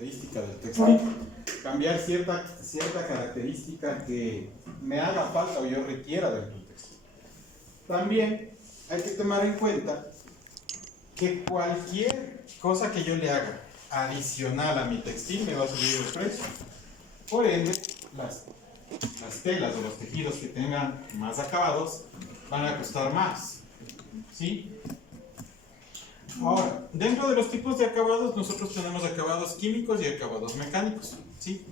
característica del textil, cambiar cierta característica que me haga falta o yo requiera del textil. También hay que tomar en cuenta que cualquier cosa que yo le haga adicional a mi textil me va a subir el precio. Por ende, las telas o los tejidos que tengan más acabados van a costar más, ¿sí? Ahora, dentro de los tipos de acabados, nosotros tenemos acabados químicos y acabados mecánicos, ¿sí?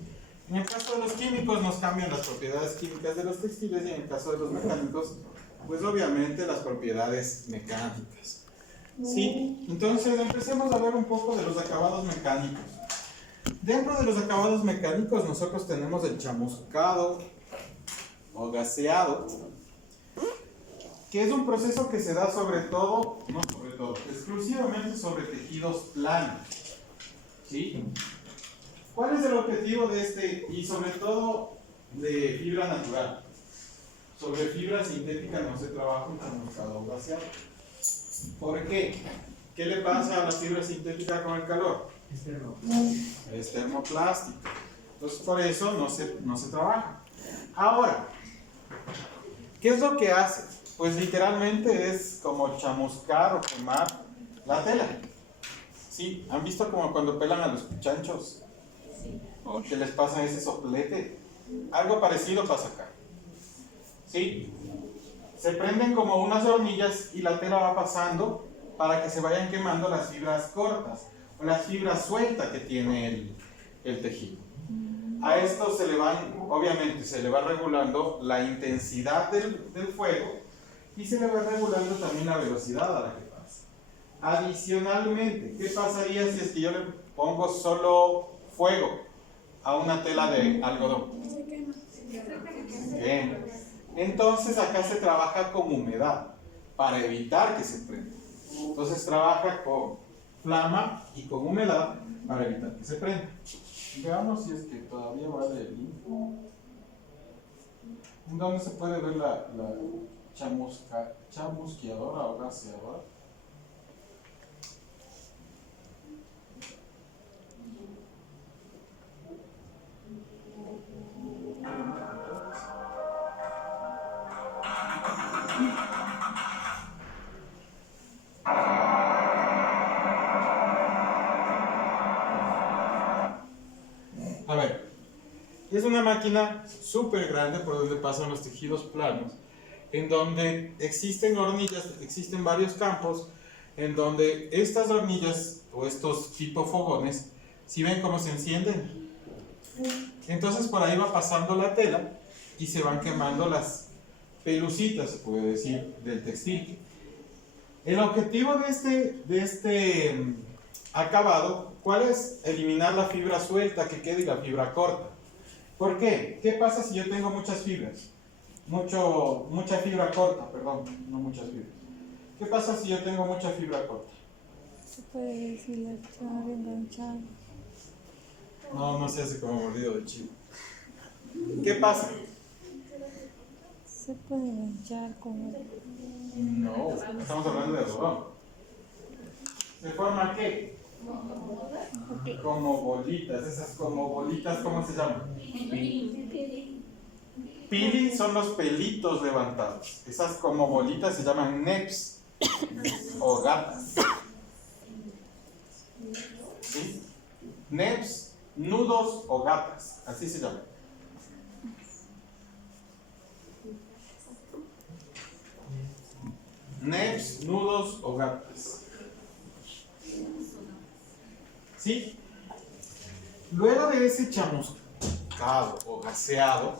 En el caso de los químicos nos cambian las propiedades químicas de los textiles y en el caso de los mecánicos, pues obviamente las propiedades mecánicas, ¿sí? Entonces empecemos a ver un poco de los acabados mecánicos. Dentro de los acabados mecánicos nosotros tenemos el chamuscado o gaseado, que es un proceso que se da exclusivamente sobre tejidos planos, ¿sí? ¿Cuál es el objetivo de este? Y sobre todo de fibra natural. Sobre fibra sintética no se trabaja un chamuscado o gaseado. ¿Por qué? ¿Qué le pasa a la fibra sintética con el calor? Es termoplástico. Entonces por eso no se trabaja. Ahora, ¿qué es lo que hace? Pues literalmente es como chamuscar o quemar la tela. ¿Sí? ¿Han visto como cuando pelan a los chanchos? ¿O que les pasa ese soplete? Algo parecido pasa acá. ¿Sí? Se prenden como unas hornillas y la tela va pasando para que se vayan quemando las fibras cortas o las fibras sueltas que tiene el tejido. A esto obviamente se le va regulando la intensidad del fuego y se le va regulando también la velocidad a la que pasa. Adicionalmente, ¿qué pasaría si es que yo le pongo solo fuego a una tela de algodón? Bien. Entonces acá se trabaja con humedad para evitar que se prenda. Entonces trabaja con flama y con humedad para evitar que se prenda. Veamos si es que todavía vale el info. ¿En dónde se puede ver la chamusqueadora o gaseadora? A ver, es una máquina súper grande por donde pasan los tejidos planos, en donde existen hornillas, existen varios campos, en donde estas hornillas o estos tipo fogones, ¿sí ven cómo se encienden? Entonces por ahí va pasando la tela y se van quemando las pelucitas, se puede decir, del textil. El objetivo de este acabado, ¿cuál es? Eliminar la fibra suelta que quede y la fibra corta. ¿Por qué? ¿Qué pasa si yo tengo muchas fibras? Mucha fibra corta, perdón, no muchas fibras. ¿Qué pasa si yo tengo mucha fibra corta? Se puede deshilachar, enganchar. No se hace como mordido de chivo. ¿Qué pasa? Se puede enganchar con el... No, estamos hablando de algodón. ¿Se forma qué? Como bolitas, esas como bolitas, ¿cómo se llaman? Pili son los pelitos levantados. Esas como bolitas se llaman neps o gatas. ¿Sí? Neps, nudos o gatas, así se llaman. Neps, nudos o gatas. ¿Sí? Luego de ese chamuscado o gaseado,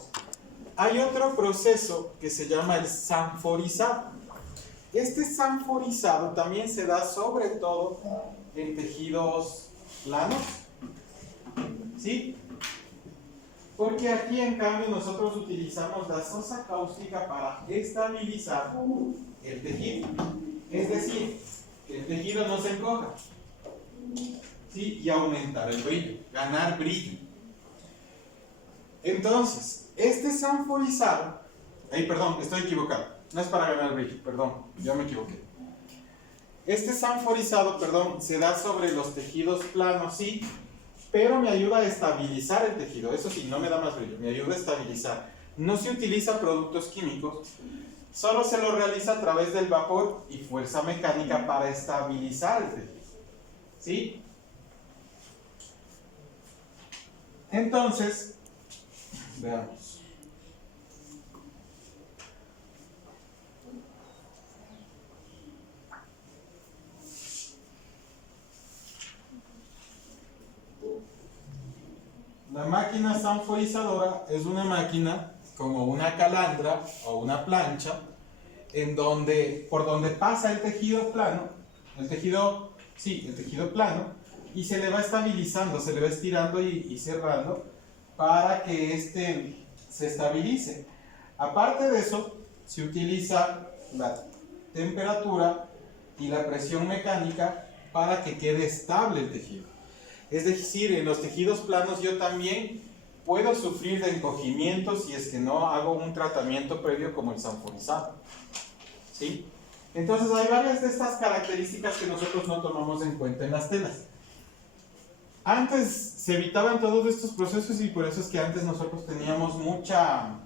hay otro proceso que se llama el sanforizado. Este sanforizado también se da sobre todo en tejidos planos. ¿Sí? Porque aquí en cambio nosotros utilizamos la sosa cáustica para estabilizar el tejido. Es decir, que el tejido no se encoja. ¿Sí? Y aumentar el brillo, ganar brillo. Entonces, este sanforizado, perdón, estoy equivocado, no es para ganar brillo, perdón, yo me equivoqué. Este sanforizado, perdón, se da sobre los tejidos planos, ¿sí? pero me ayuda a estabilizar el tejido. Eso sí, no me da más brillo, me ayuda a estabilizar. No se utiliza productos químicos, solo se lo realiza a través del vapor y fuerza mecánica para estabilizar el tejido. ¿Sí? Entonces, veamos. La máquina sanforizadora es una máquina como una calandra o una plancha por donde pasa el tejido plano, el tejido plano, y se le va estabilizando, se le va estirando y cerrando para que éste se estabilice. Aparte de eso, se utiliza la temperatura y la presión mecánica para que quede estable el tejido. Es decir, en los tejidos planos yo también puedo sufrir de encogimiento si es que no hago un tratamiento previo como el sanforizado. ¿Sí? Entonces hay varias de estas características que nosotros no tomamos en cuenta en las telas. Antes se evitaban todos estos procesos y por eso es que antes nosotros teníamos mucha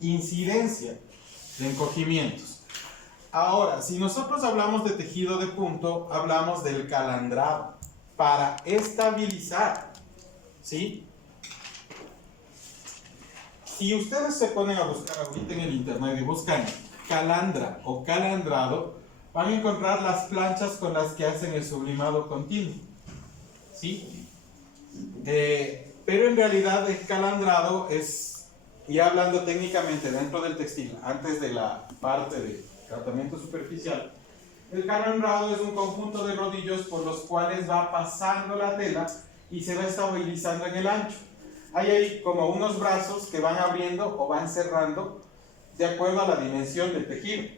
incidencia de encogimientos. Ahora, si nosotros hablamos de tejido de punto, hablamos del calandrado para estabilizar, ¿sí? Si ustedes se ponen a buscar ahorita en el internet y buscan calandra o calandrado, van a encontrar las planchas con las que hacen el sublimado continuo, ¿sí? Pero en realidad el calandrado es, y hablando técnicamente dentro del textil, antes de la parte de tratamiento superficial, el calandrado es un conjunto de rodillos por los cuales va pasando la tela y se va estabilizando en el ancho. Hay como unos brazos que van abriendo o van cerrando de acuerdo a la dimensión del tejido.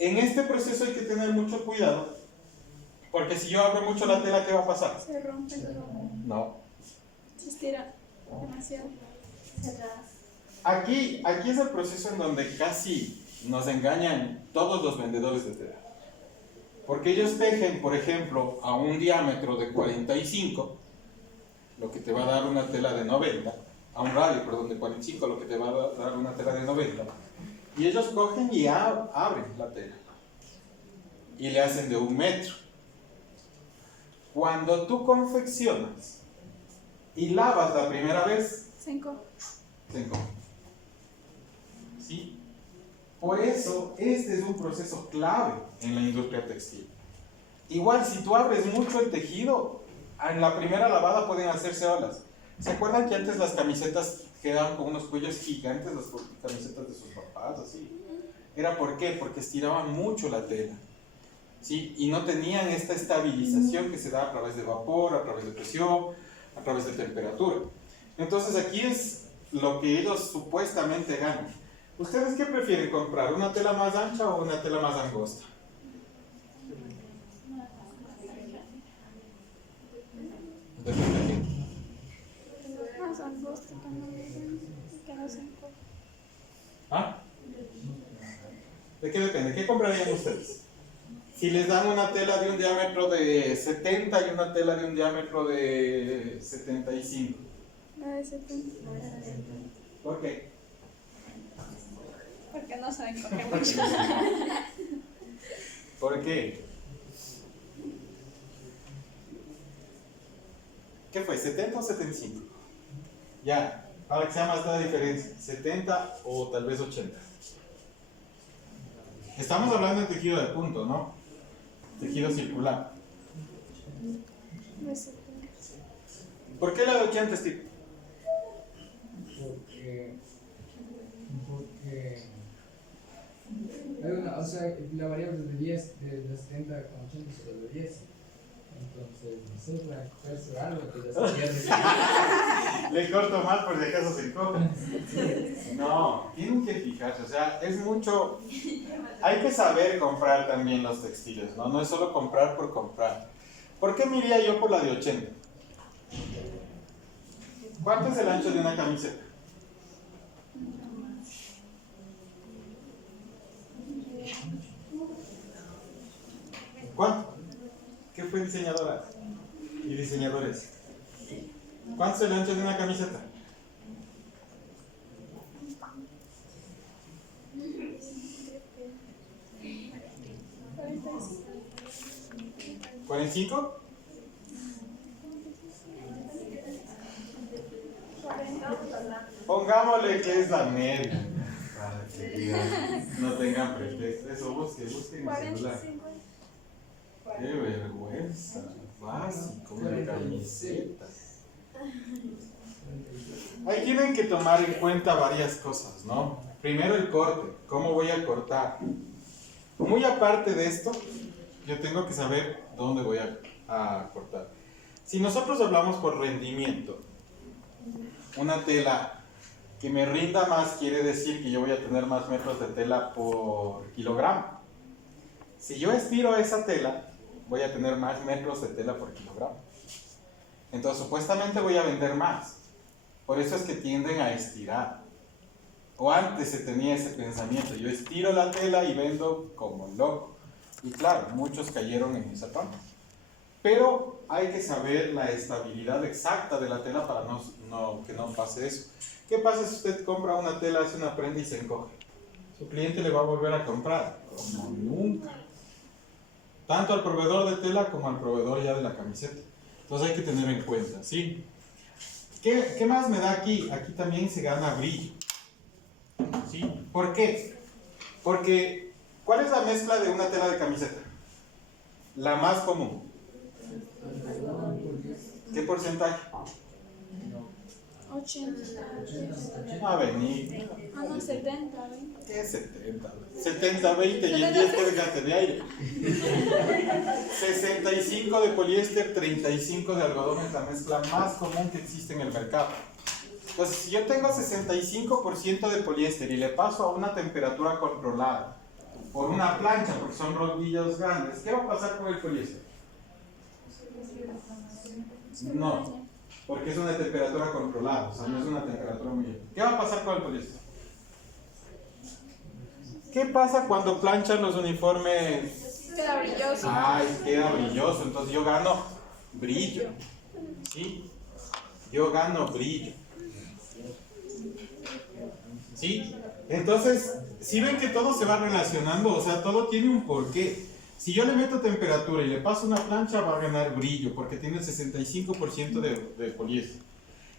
En este proceso hay que tener mucho cuidado, porque si yo abro mucho la tela, ¿qué va a pasar? Se rompe. No. Se estira demasiado. Aquí es el proceso en donde casi nos engañan todos los vendedores de tela. Porque ellos tejen, por ejemplo, a un diámetro de 45, lo que te va a dar una tela de 90, a un radio, perdón, de 45, lo que te va a dar una tela de 90, y ellos cogen y abren la tela, y le hacen de 1 metro. Cuando tú confeccionas y lavas la primera vez, se encoge. ¿Sí? Por eso, este es un proceso clave en la industria textil. Igual, si tú abres mucho el tejido, en la primera lavada pueden hacerse olas. ¿Se acuerdan que antes las camisetas quedaban con unos cuellos gigantes, las camisetas de sus papás, así? ¿Era por qué? Porque estiraban mucho la tela, ¿sí? Y no tenían esta estabilización que se da a través de vapor, a través de presión, a través de temperatura. Entonces aquí es lo que ellos supuestamente ganan. ¿Ustedes qué prefieren comprar? ¿Una tela más ancha o una tela más angosta? Depende de qué. Más angosto que no se encoge. ¿Ah? ¿De qué depende? ¿Qué comprarían ustedes? Si les dan una tela de un diámetro de 70 y una tela de un diámetro de 75. La de 70. ¿Por qué? Porque no se encoge mucho. ¿Por qué? ¿Qué fue? ¿70 o 75? Ya, para que sea más la diferencia. 70 o tal vez 80. Estamos hablando de tejido de punto, ¿no? Tejido circular. De 70. ¿Por qué la de 80, Steve? Porque hay una, o sea, la variable de 10, de 70 a 80 sobre de 10. Entonces, no sé, para cogerse algo que ya se pierde. Le corto más por si acaso se encoge. No, tienen que fijarse, o sea, es mucho. Hay que saber comprar también los textiles, ¿no? No es solo comprar por comprar. ¿Por qué me iría yo por la de 80? ¿Cuánto es el ancho de una camiseta? ¿Cuánto? ¿Qué fue diseñadora? y diseñadores. ¿Cuánto es el ancho de una camiseta? ¿45? Pongámosle que es la media. Para que digan, no tengan pretexto. Eso busquen el celular. Qué vergüenza. Básico, una camiseta. Ahí tienen que tomar en cuenta varias cosas, ¿no? Primero el corte. ¿Cómo voy a cortar? Muy aparte de esto, yo tengo que saber dónde voy a cortar. Si nosotros hablamos por rendimiento, una tela que me rinda más quiere decir que yo voy a tener más metros de tela por kilogramo. Si yo estiro esa tela, voy a tener más metros de tela por kilogramo. Entonces, supuestamente voy a vender más. Por eso es que tienden a estirar. O antes se tenía ese pensamiento, yo estiro la tela y vendo como loco. Y claro, muchos cayeron en esa trampa. Pero hay que saber la estabilidad exacta de la tela para que no pase eso. ¿Qué pasa si usted compra una tela, hace una prenda y se encoge? Su cliente le va a volver a comprar. Como nunca. Tanto al proveedor de tela como al proveedor ya de la camiseta. Entonces hay que tener en cuenta, ¿sí? ¿Qué más me da aquí? Aquí también se gana brillo. ¿Sí? ¿Por qué? Porque, ¿cuál es la mezcla de una tela de camiseta? La más común. ¿Qué porcentaje? 80. A venir. Ah, no, 70, 20. ¿Qué 70? 70, 20 y el 10 que desgaste de aire. 65 de poliéster, 35 de algodón es la mezcla más común que existe en el mercado. Entonces, si yo tengo 65% de poliéster y le paso a una temperatura controlada por una plancha, porque son rodillos grandes, ¿qué va a pasar con el poliéster? No, porque es una temperatura controlada, o sea, no es una temperatura muy alta. ¿Qué va a pasar con el poliéster? ¿Qué pasa cuando planchan los uniformes? Queda brilloso. Ay, queda brilloso, entonces yo gano brillo. ¿Sí? Yo gano brillo. ¿Sí? Entonces, si ven que todo se va relacionando, o sea, todo tiene un porqué. Si yo le meto temperatura y le paso una plancha, va a ganar brillo, porque tiene el 65% de poliéster.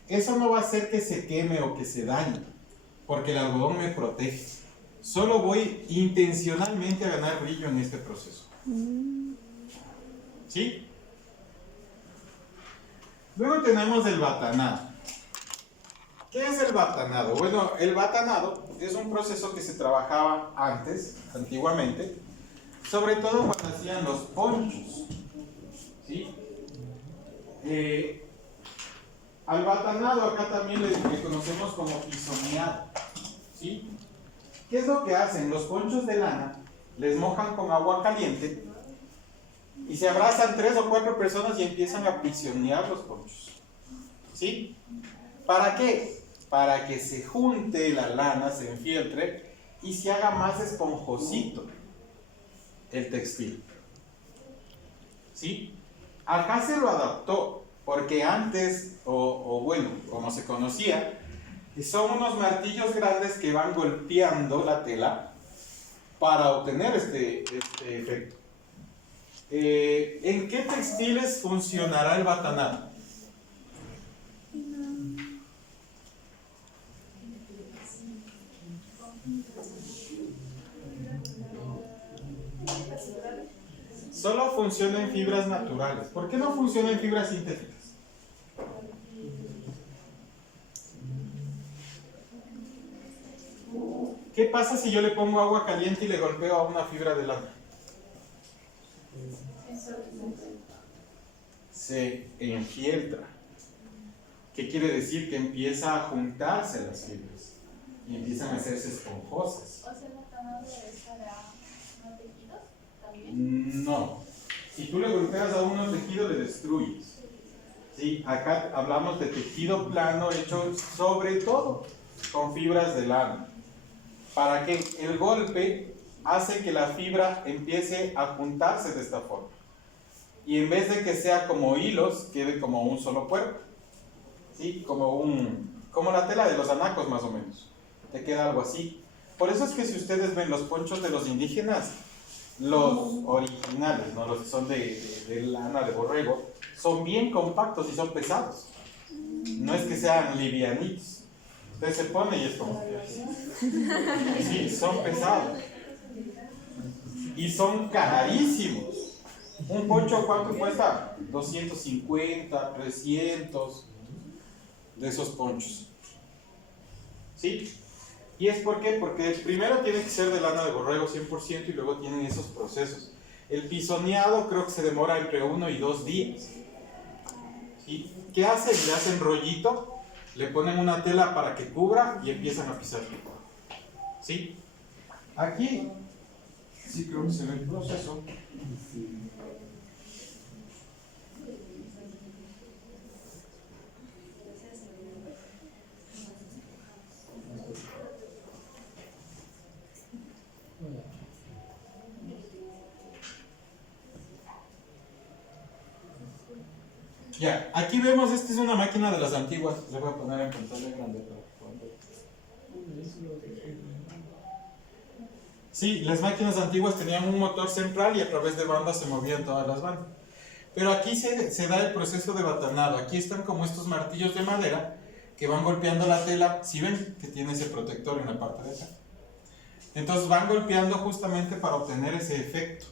Eso no va a hacer que se queme o que se dañe, porque el algodón me protege. Solo voy intencionalmente a ganar brillo en este proceso. ¿Sí? Luego tenemos el batanado. ¿Qué es el batanado? Bueno, el batanado es un proceso que se trabajaba antiguamente, sobre todo cuando hacían los ponchos. ¿Sí? Al batanado acá también le conocemos como pisoneado. ¿Sí? ¿Qué es lo que hacen? Los ponchos de lana les mojan con agua caliente y se abrazan 3 o 4 personas y empiezan a pisonear los ponchos. ¿Sí? ¿Para qué? Para que se junte la lana, se enfieltre y se haga más esponjosito el textil. ¿Sí? Acá se lo adaptó, porque antes, o bueno, como se conocía, son unos martillos grandes que van golpeando la tela para obtener este efecto. ¿En qué textiles funcionará el batanado? Solo funciona en fibras naturales. ¿Por qué no funciona en fibras sintéticas? ¿Qué pasa si yo le pongo agua caliente y le golpeo a una fibra de lana? Se enfieltra. ¿Qué quiere decir? Que empieza a juntarse las fibras y empiezan a hacerse esponjosas. O sea, el batanado es para no tejidos también. No. Si tú le golpeas a uno tejido, le destruyes. ¿Sí? Acá hablamos de tejido plano hecho sobre todo con fibras de lana. Para que el golpe hace que la fibra empiece a juntarse de esta forma. y en vez de que sea como hilos, quede como un solo cuerpo. ¿Sí? Como la tela de los anacos más o menos. Te queda algo así. Por eso es que si ustedes ven los ponchos de los indígenas, los originales, ¿no? Los que son de lana de borrego, son bien compactos y son pesados. No es que sean livianitos. Usted se pone y es como... Sí, son pesados. Y son carísimos. Un poncho, ¿cuánto cuesta? 250, 300 de esos ponchos. ¿Sí? ¿Y es por qué? Porque primero tiene que ser de lana de borrego 100% y luego tienen esos procesos. El pisoneado creo que se demora entre 1 y 2 días. ¿Sí? ¿Qué hacen? Le hacen rollito, le ponen una tela para que cubra y empiezan a pisar. ¿Sí? Aquí sí creo que se ve el proceso. Ya, aquí vemos, esta es una máquina de las antiguas. Le voy a poner en pantalla grande para que puedan ver. Sí, las máquinas antiguas tenían un motor central y a través de bandas se movían todas las bandas. Pero aquí se da el proceso de batanado. Aquí están como estos martillos de madera que van golpeando la tela. ¿Sí ven que tiene ese protector en la parte de acá? Entonces van golpeando justamente para obtener ese efecto.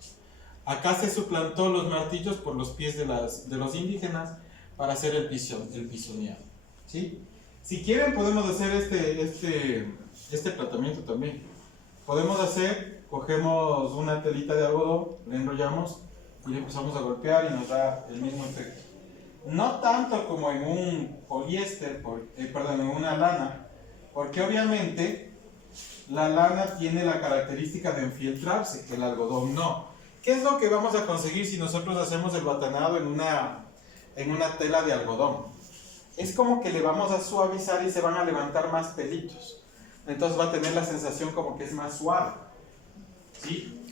Acá se suplantó los martillos por los pies de los indígenas para hacer el pisoneado. ¿Sí? Si quieren podemos hacer este tratamiento también. Podemos cogemos una telita de algodón, le enrollamos y le empezamos a golpear y nos da el mismo efecto. No tanto como en un poliéster, en una lana, porque obviamente la lana tiene la característica de enfieltrarse, que el algodón no. ¿Qué es lo que vamos a conseguir si nosotros hacemos el batanado en una tela de algodón? Es como que le vamos a suavizar y se van a levantar más pelitos. Entonces va a tener la sensación como que es más suave. ¿Sí?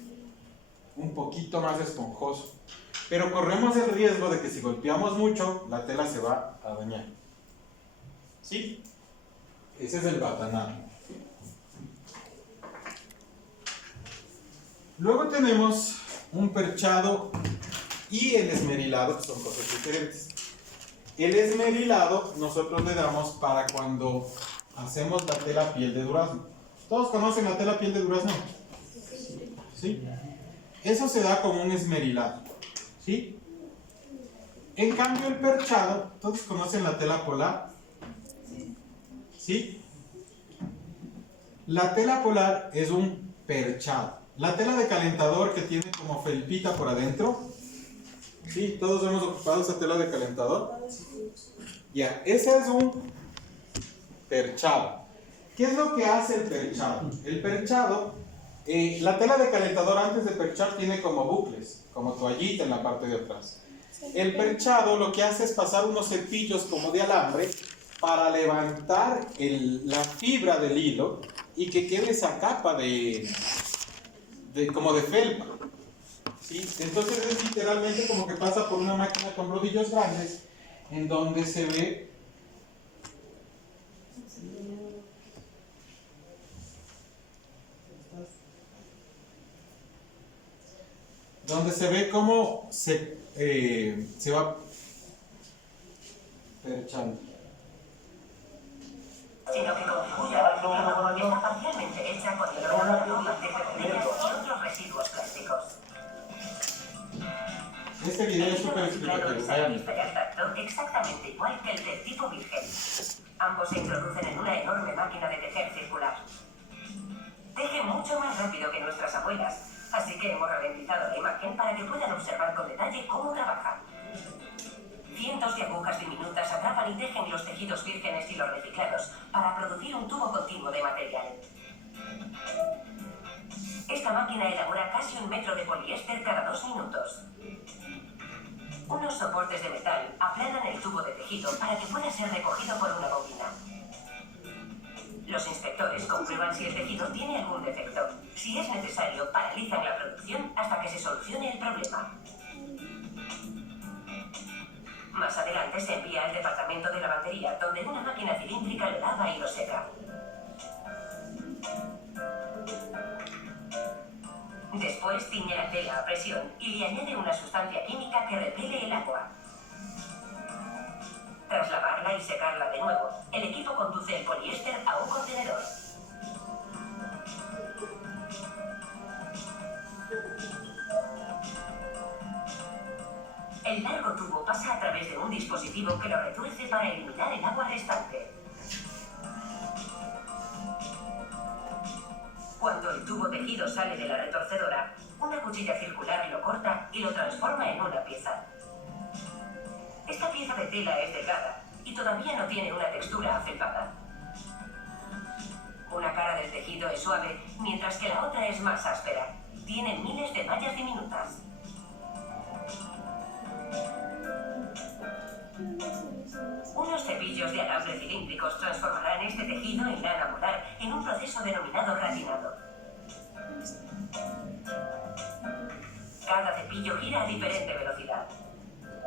Un poquito más esponjoso. Pero corremos el riesgo de que si golpeamos mucho, la tela se va a dañar. ¿Sí? Ese es el batanado. Luego tenemos un perchado y el esmerilado, que son cosas diferentes. El esmerilado nosotros le damos para cuando hacemos la tela piel de durazno. ¿Todos conocen la tela piel de durazno? ¿Sí? Eso se da como un esmerilado. ¿Sí? En cambio el perchado, ¿todos conocen la tela polar? ¿Sí? La tela polar es un perchado. La tela de calentador que tiene como felpita por adentro. ¿Sí? ¿Todos hemos ocupado esa tela de calentador? Ya, ese es un perchado. ¿Qué es lo que hace el perchado? El perchado, la tela de calentador antes de perchar tiene como bucles, como toallita en la parte de atrás. El perchado lo que hace es pasar unos cepillos como de alambre para levantar la fibra del hilo y que quede esa capa como de felpa. ¿Sí? Entonces es literalmente como que pasa por una máquina con rodillos grandes en donde se ve cómo se va perchando. Sino que contribuye a que está parcialmente hecha con hidrógeno, partículas y otros residuos plásticos. Este video es súper explicativo. Exactamente igual que el del tipo virgen. Ambos se introducen en una enorme máquina de tejer circular. Teje mucho más rápido que nuestras abuelas, así que hemos ralentizado la imagen para que puedan observar con detalle cómo trabajan. Cientos de agujas diminutas atrapan y tejen los tejidos vírgenes y los reciclados para producir un tubo continuo de material. Esta máquina elabora casi 1 metro de poliéster cada 2 minutos. Unos soportes de metal aplanan el tubo de tejido para que pueda ser recogido por una bobina. Los inspectores comprueban si el tejido tiene algún defecto. Si es necesario, paralizan la producción hasta que se solucione el problema. Más adelante se envía al departamento de lavandería, donde una máquina cilíndrica lo lava y lo seca. Después tiñe la tela a presión y le añade una sustancia química que repele el agua. Tras lavarla y secarla de nuevo, el equipo conduce el poliéster a un contenedor. El largo tubo pasa a través de un dispositivo que lo retuerce para eliminar el agua restante. Cuando el tubo tejido sale de la retorcedora, una cuchilla circular lo corta y lo transforma en una pieza. Esta pieza de tela es delgada y todavía no tiene una textura afelpada. Una cara del tejido es suave, mientras que la otra es más áspera. Tiene miles de mallas diminutas. Unos cepillos de alambre cilíndricos transformarán este tejido en lana polar en un proceso denominado gratinado. Cada cepillo gira a diferente velocidad.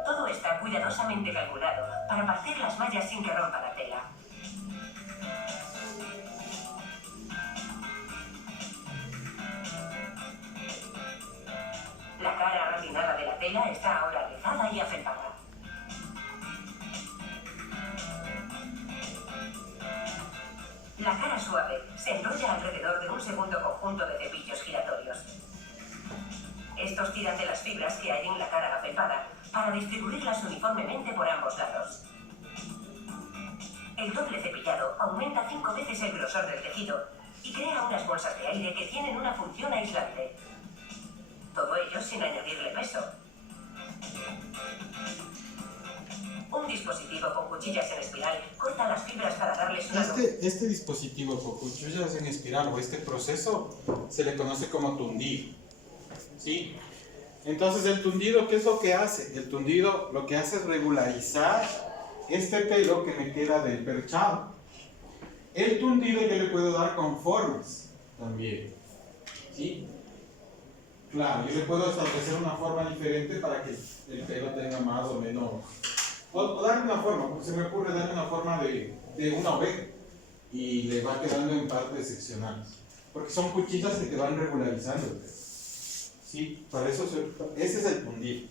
Todo está cuidadosamente calculado para partir las mallas sin que rompa la tela. La cara gratinada de la tela está ahora rizada y afelpada. La cara suave se enrolla alrededor de un segundo conjunto de cepillos giratorios. Estos tiran de las fibras que hay en la cara afelpada para distribuirlas uniformemente por ambos lados. El doble cepillado aumenta 5 veces el grosor del tejido y crea unas bolsas de aire que tienen una función aislante. Todo ello sin añadirle peso. Un dispositivo con cuchillas en espiral corta las fibras para darles una... Este dispositivo con cuchillas en espiral o este proceso se le conoce como tundido. ¿Sí? Entonces el tundido, ¿qué es lo que hace? El tundido lo que hace es regularizar este pelo que me queda del perchado. El tundido yo le puedo dar con formas también. ¿Sí? Claro, yo le puedo establecer una forma diferente para que el pelo tenga más o menos... O darle una forma, porque se me ocurre darle una forma de una oveja y le va quedando en partes seccionales. Porque son cuchillas que te van regularizando. Sí, para eso ese es el tundido.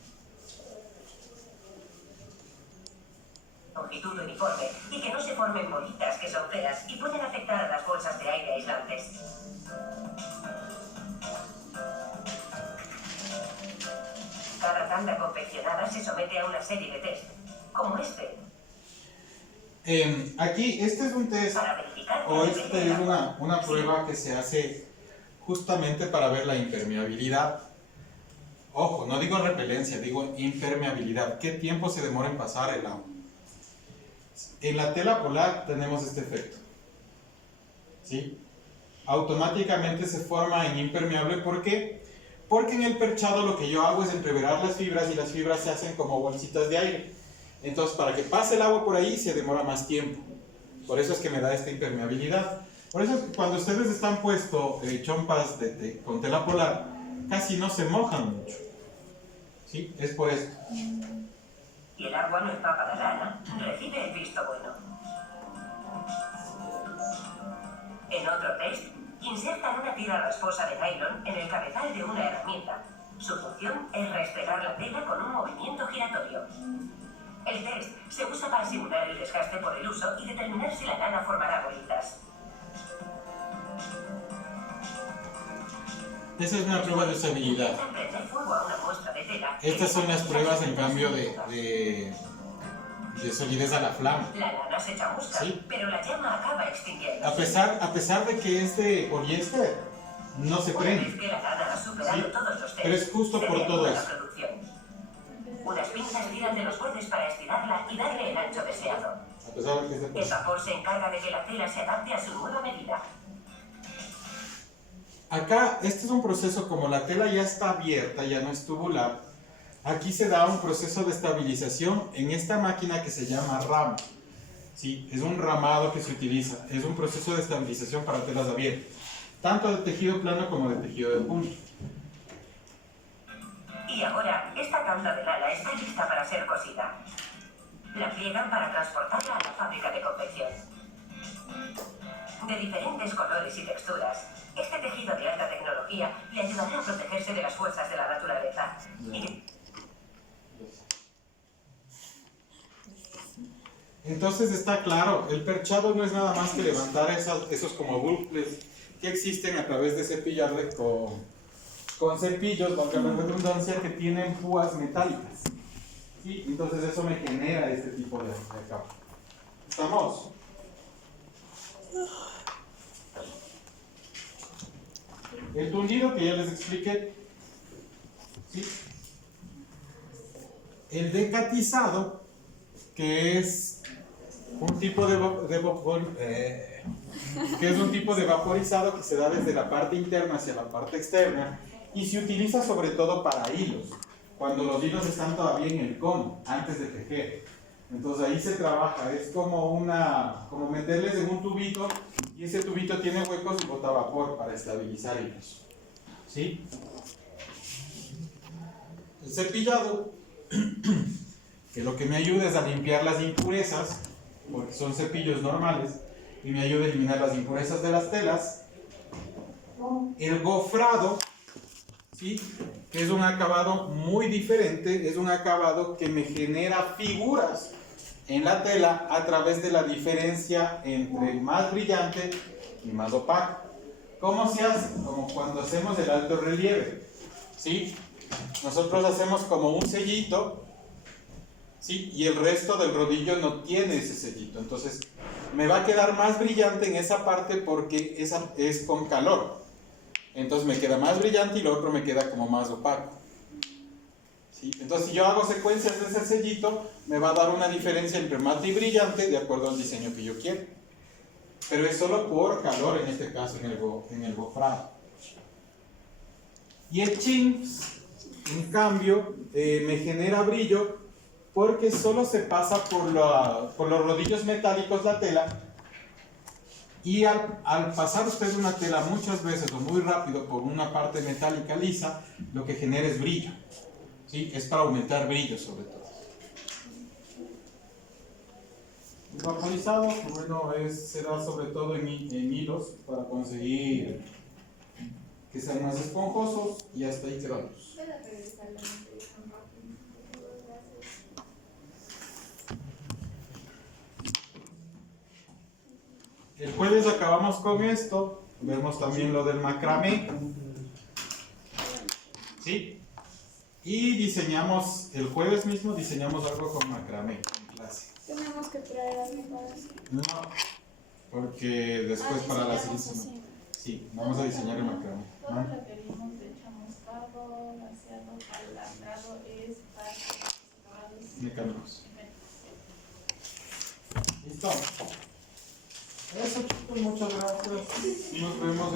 Longitud uniforme y que no se formen bolitas que son feas y pueden afectar a las bolsas de aire aislantes. Cada tanda confeccionada se somete a una serie de test, como este. Aquí, este es un test, Para verificar o que esta es una prueba que se hace justamente para ver la impermeabilidad. Ojo, no digo repelencia, digo impermeabilidad. ¿Qué tiempo se demora en pasar el agua? En la tela polar tenemos este efecto. ¿Sí? Automáticamente se forma en impermeable. ¿Por qué? Porque en el perchado lo que yo hago es entreverar las fibras y las fibras se hacen como bolsitas de aire. Entonces, para que pase el agua por ahí se demora más tiempo. Por eso es que me da esta impermeabilidad. Por eso es que cuando ustedes están puestos chompas con tela polar, casi no se mojan mucho. ¿Sí? Es por esto. Y el agua no empapa la lana, recibe el visto bueno. En otro test, insertan una tira rasposa de nylon en el cabezal de una herramienta. Su función es restregar la tela con un movimiento giratorio. El test se usa para simular el desgaste por el uso y determinar si la lana formará bolitas. Esa es una prueba de usabilidad. Estas son las pruebas, en cambio, de solidez a la flama. La lana se chamusca, ¿Sí? pero la llama acaba extinguiéndose. A pesar de que es de poliéster, no se Una prende. vez que la lana ha superado ¿Sí? todos los tests, Pero es justo se por todo reanuda la eso. producción. Unas pinzas tiran de los bordes para estirarla y darle el ancho deseado. A pesar de que es de El poliéster. vapor se encarga de que la tela se adapte a su nueva medida. Acá, este es un proceso, como la tela ya está abierta, ya no es tubular. Aquí se da un proceso de estabilización en esta máquina que se llama RAM. ¿Sí? Es un ramado que se utiliza. Es un proceso de estabilización para telas abiertas, tanto de tejido plano como de tejido de punto. Y ahora, esta tanda de lana está lista para ser cosida. La pliegan para transportarla a la fábrica de confección. De diferentes colores y texturas, este tejido de alta tecnología le ayudará a protegerse de las fuerzas de la naturaleza. Entonces está claro, el perchado no es nada más que levantar esos como bucles que existen a través de cepillarle con cepillos, valga la redundancia, que tienen púas metálicas. ¿Sí? Entonces eso me genera este tipo de capa. ¿Estamos? El tundido que ya les expliqué. ¿Sí? El decatizado, que es un tipo que es un tipo de vaporizado que se da desde la parte interna hacia la parte externa y se utiliza sobre todo para hilos, cuando los hilos están todavía en el cono, antes de tejer. Entonces ahí se trabaja, es como meterles en un tubito y ese tubito tiene huecos y bota vapor para estabilizar hilos. ¿Sí? El cepillado, que lo que me ayuda es a limpiar las impurezas, porque son cepillos normales, y me ayuda a eliminar las impurezas de las telas. El gofrado, ¿sí? Que es un acabado muy diferente, es un acabado que me genera figuras en la tela a través de la diferencia entre más brillante y más opaco. ¿Cómo se hace? Como cuando hacemos el alto relieve, ¿sí? Nosotros hacemos como un sellito, ¿sí? Y el resto del rodillo no tiene ese sellito, entonces me va a quedar más brillante en esa parte porque esa es con calor, entonces me queda más brillante y lo otro me queda como más opaco, ¿sí? Entonces si yo hago secuencias de ese sellito me va a dar una diferencia entre mate y brillante de acuerdo al diseño que yo quiero, pero es solo por calor en este caso en el gofrado. Y el chin, en cambio, me genera brillo porque solo se pasa por los rodillos metálicos la tela, y al pasar usted una tela muchas veces o muy rápido por una parte metálica lisa, lo que genera es brillo, ¿sí? Es para aumentar brillo sobre todo. El vaporizado, bueno, se da sobre todo en hilos para conseguir que sean más esponjosos, y hasta ahí quedamos. ¿Puedo regresar la mente tan rápido? Gracias. El jueves acabamos con esto, vemos también lo del macramé, ¿sí? Y diseñamos, el jueves mismo diseñamos algo con macramé en clase. Tenemos que traer algo para así. No, porque después para la siguiente. Sí, vamos a diseñar el macramé. Todo lo que vimos de chamuscado, laseado, palandrado es para los Mecánicos. ¿Listo? Eso, chicos, muchas gracias. Nos vemos.